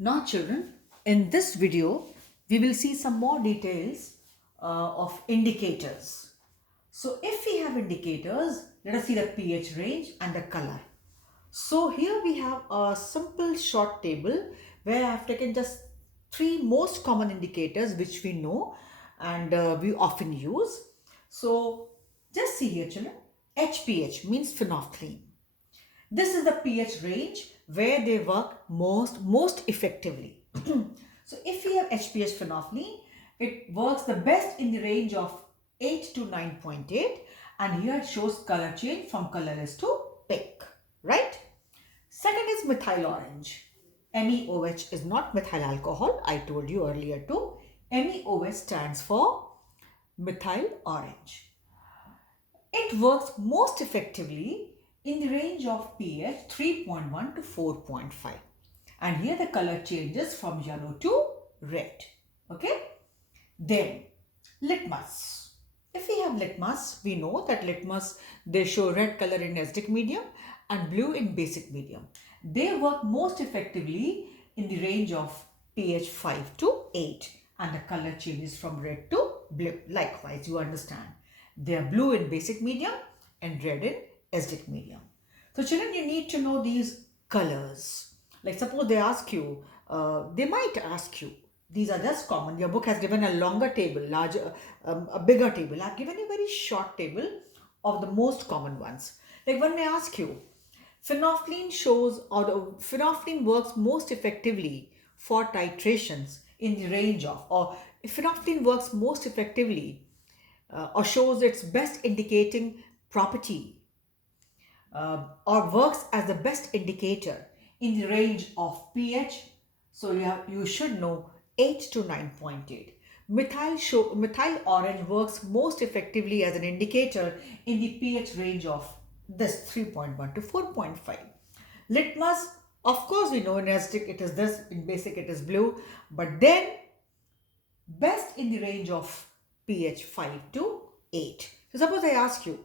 Now children, in this video, we will see some more details of indicators. So if we have indicators, let us see the pH range and the color. So here we have a simple short table where I have taken just three most common indicators which we know and we often use. So just see here children, HPH means phenolphthalein. This is the pH range where they work most effectively. So if we have HPH phenolphthalein, it works the best in the range of 8 to 9.8, and here it shows color change from colorless to pink, right? Second is methyl orange. MEOH is not methyl alcohol. I told you earlier too. MEOH stands for methyl orange. It works most effectively in the range of pH 3.1 to 4.5. And here the color changes from yellow to red. Okay. Then litmus. If we have litmus, we know that litmus, they show red color in acidic medium and blue in basic medium. They work most effectively in the range of pH 5 to 8, and the color changes from red to blue. Likewise, you understand. They are blue in basic medium and red in acidic medium. So children, you need to know these colors. Like suppose they ask you, they might ask you, these are just common. Your book has given a longer table, larger, a bigger table. I've given you a very short table of the most common ones. Like when they ask you, phenolphthalein shows, or the phenolphthalein works most effectively for titrations in the range of, or if phenolphthalein works most effectively or shows its best indicating property or works as the best indicator in the range of pH. So you should know 8 to 9.8. Methyl orange works most effectively as an indicator in the pH range of this 3.1 to 4.5. Litmus, of course we know in acidic it is this, in basic it is blue, but then best in the range of pH 5 to 8. So suppose I ask you,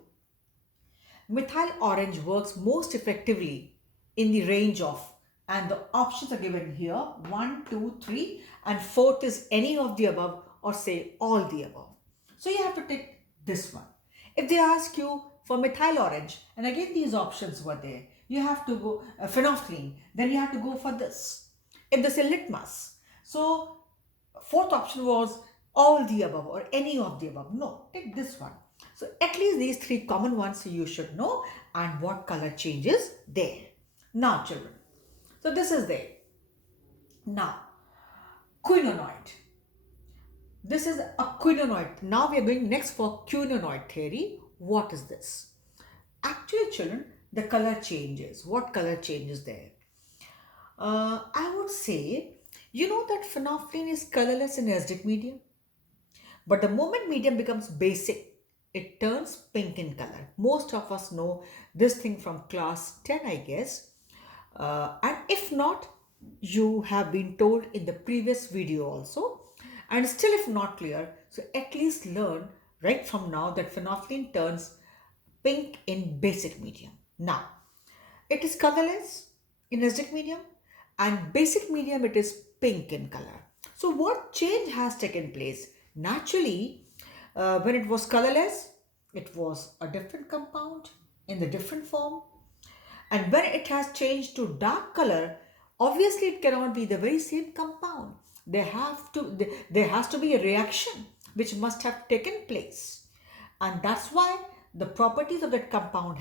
methyl orange works most effectively in the range of, and the options are given here, 1, 2, 3, and fourth is any of the above, or say all the above. So you have to take this one. If they ask you for methyl orange, and again these options were there, you have to go phenolphthalein, then you have to go for this. If they say litmus, so fourth option was all the above or any of the above. No, take this one. So at least these three common ones you should know, and what color changes there. Now children, so this is there. Now, quinonoid. This is a quinonoid. Now we are going next for quinonoid theory. What is this? Actually children, the color changes. What color changes there? I would say, you know that phenolphthalein is colorless in acidic medium. But the moment medium becomes basic, it turns pink in color. Most of us know this thing from class 10, I guess. And if not, you have been told in the previous video also. And still if not clear, so at least learn right from now that phenolphthalein turns pink in basic medium. Now, it is colorless in acidic medium, and basic medium it is pink in color. So what change has taken place? Naturally, when it was colorless, it was a different compound in the different form. And when it has changed to dark color, obviously it cannot be the very same compound. There has to be a reaction which must have taken place. And that's why the properties of that compound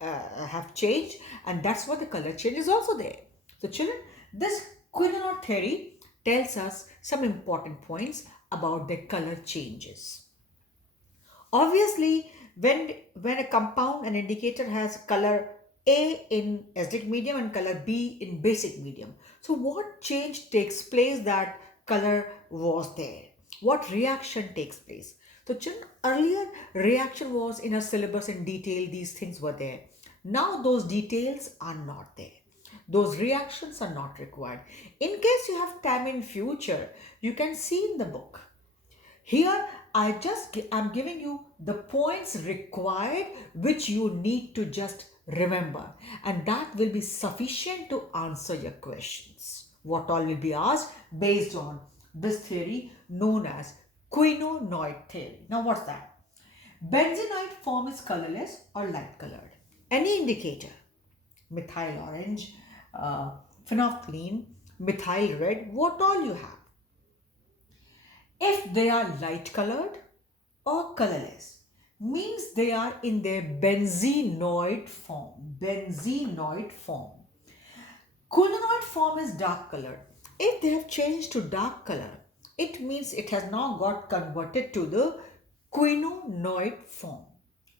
have changed, and that's why the color change is also there. So children, this quinonoid theory tells us some important points about the color changes. Obviously, when a compound, an indicator has color A in acidic medium and color B in basic medium. So what change takes place that color was there? What reaction takes place? So children, earlier reaction was in our syllabus in detail, these things were there. Now those details are not there. Those reactions are not required. In case you have time in future, you can see in the book. Here I'm giving you the points required which you need to just remember, and that will be sufficient to answer your questions. What all will be asked based on this theory known as quinonoid theory. Now what's that? Benzenoid form is colorless or light colored. Any indicator, methyl orange, phenolphthalein, methyl red, what all you have. If they are light colored or colorless, means they are in their benzenoid form. Benzenoid form. Quinonoid form is dark colored. If they have changed to dark color, it means it has now got converted to the quinonoid form,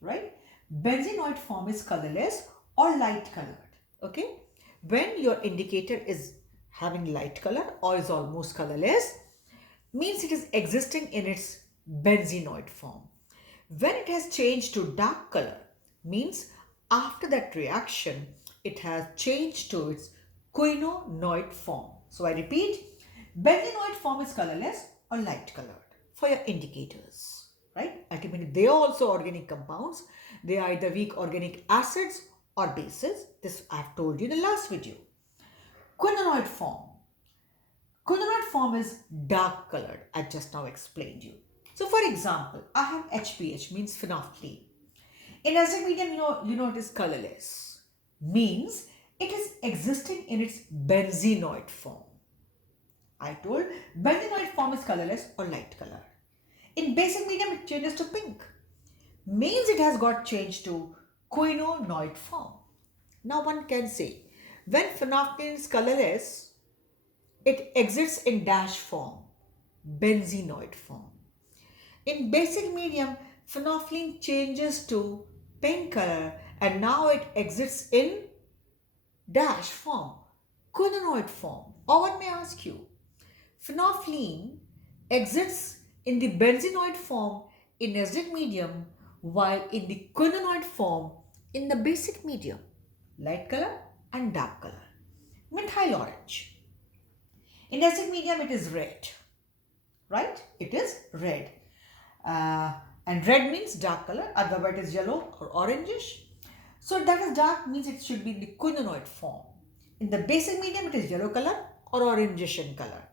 right? Benzenoid form is colorless or light colored, okay? When your indicator is having light color or is almost colorless, means it is existing in its benzenoid form. When it has changed to dark color, means after that reaction, it has changed to its quinonoid form. So I repeat, benzenoid form is colorless or light colored for your indicators, right? Ultimately, they are also organic compounds. They are either weak organic acids or bases. This I have told you in the last video. Quinonoid form. Quinonoid form is dark colored. I just now explained you. So for example, I have HPH means phenolphthalein. In acidic medium, you know it is colorless. Means it is existing in its benzenoid form. I told benzenoid form is colorless or light colored. In basic medium, it changes to pink. Means it has got changed to quinonoid form. Now one can say, when phenolphthalein is colorless, it exists in dash form, benzenoid form. In basic medium, phenolphthalein changes to pink color and now it exists in dash form, quinonoid form. Or one may ask you, phenolphthalein exists in the benzenoid form in acidic medium while in the quinonoid form in the basic medium, light color and dark color. Methyl orange. In acidic medium, it is red, right? It is red. And red means dark color, otherwise it is yellow or orangish. So that is dark means it should be in the quinonoid form. In the basic medium, it is yellow color or orangish in color.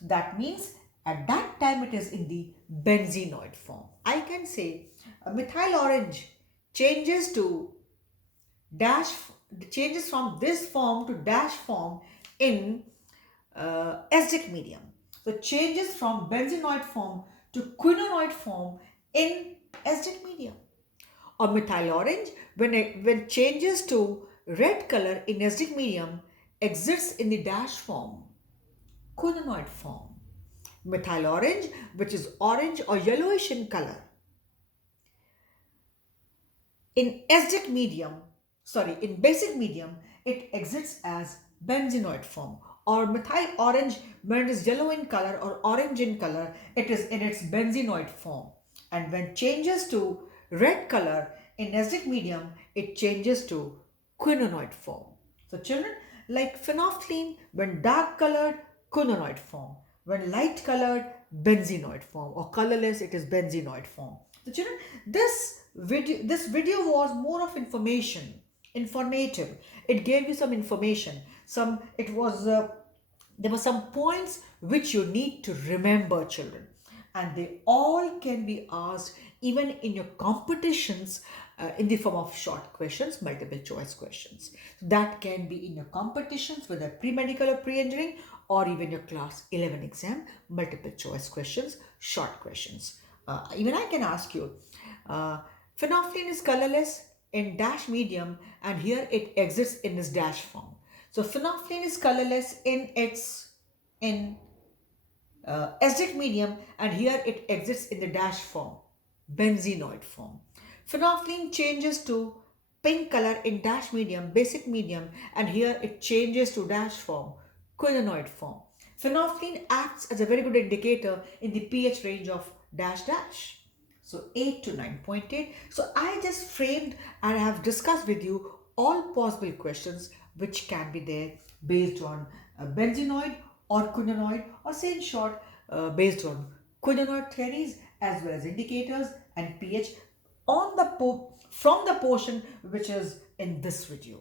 So that means at that time it is in the benzenoid form. I can say methyl orange changes to dash, changes from this form to dash form in acidic medium. So changes from benzenoid form to quinonoid form in acidic medium. Or methyl orange, when changes to red color in acidic medium, exists in the dash form, quinonoid form. Methyl orange, which is orange or yellowish in color, in acidic medium, in basic medium, it exists as benzenoid form. Or methyl orange, when it is yellow in color or orange in color, it is in its benzenoid form. And when changes to red color in acidic medium, it changes to quinonoid form. So children, like phenolphthalein, when dark colored, quinonoid form. When light colored, benzenoid form. Or colorless, it is benzenoid form. So children, this video was more of informative. It gave you some information. There were some points which you need to remember, children, and they all can be asked even in your competitions in the form of short questions, multiple choice questions. That can be in your competitions, whether pre-medical or pre-engineering, or even your class 11 exam, multiple choice questions, short questions. Even I can ask you, phenolphthalein is colorless in dash medium and here it exists in this dash form. So phenolphthalein is colorless in acidic medium and here it exists in the dash form, benzenoid form. Phenolphthalein changes to pink color in dash medium, basic medium, and here it changes to dash form, quinonoid form. Phenolphthalein acts as a very good indicator in the pH range of dash dash. So 8 to 9.8. So I just framed and I have discussed with you all possible questions which can be there based on benzenoid or quinonoid, or say in short based on quinonoid theories as well as indicators and pH on from the portion which is in this video.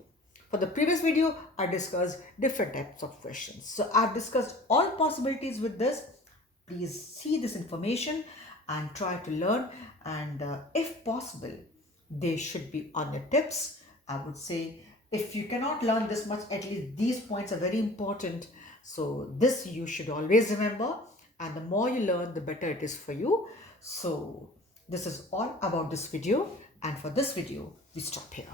For the previous video, I discussed different types of questions. So I've discussed all possibilities with this. Please see this information and try to learn. And if possible, they should be on your tips. I would say if you cannot learn this much, at least these points are very important. So this you should always remember. And the more you learn, the better it is for you. So this is all about this video. And for this video, we stop here.